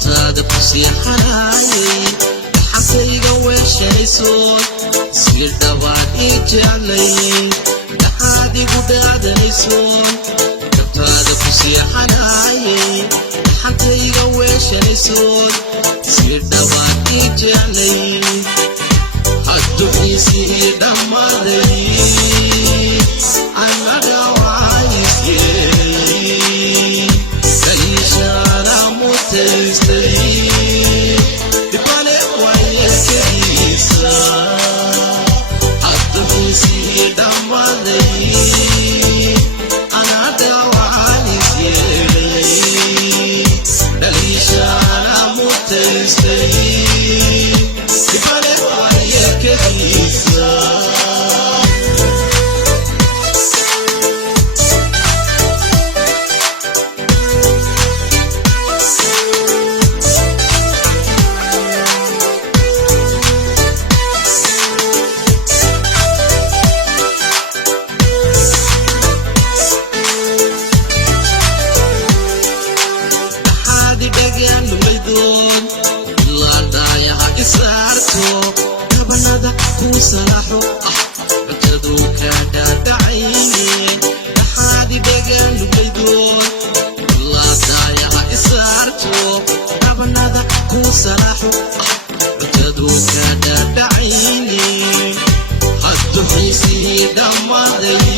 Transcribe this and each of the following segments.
dabtaada ku seexanayay dhaxantayga weeshanaysoon sir dhawaad ii jeclayay dhaxaad igu dhaadanaysoon dabtaada ku seexanayay dhaxantayga weeshanaysoon sir dhawaad ii jeclayay hadduu xiisi ii dhammaaday annaga dabanada ku salaaxo cutadu ka dhaadhacayne dhaxaadi dhagaan lugaydoon ilaa daayaha isaarto dabanada ku salaaxo cutadu ka dhaadhacayne hadduu xiisii dhammaaday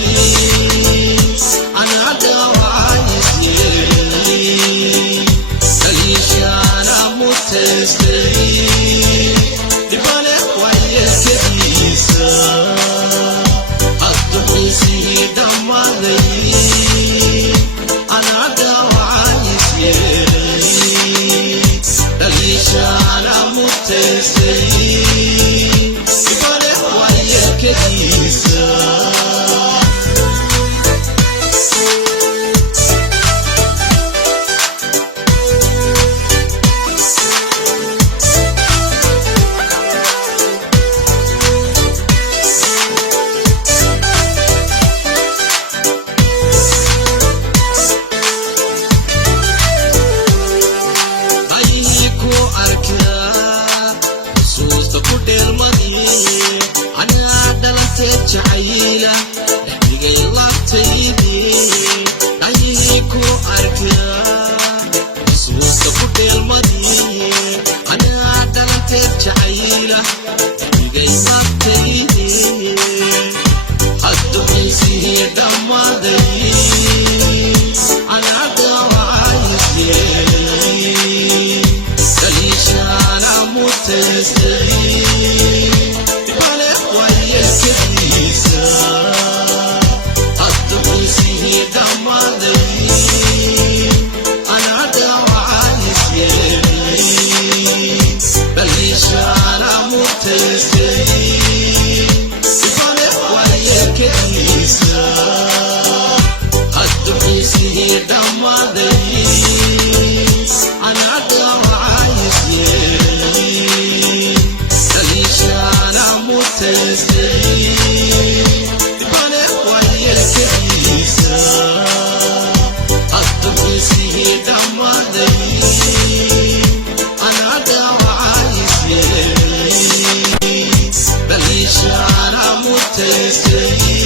anaga waanisyeelay daliishaana mutaystay jacayla dhexdigay laabtaydii dhayiku arkaa xusuusta ku dheelmadii anaa dhalanteed jacayla dhexdigay laabtaydii hadduu xiisii dhammaaday anaga waayisyeelay daliishaana mutaystay Tasty.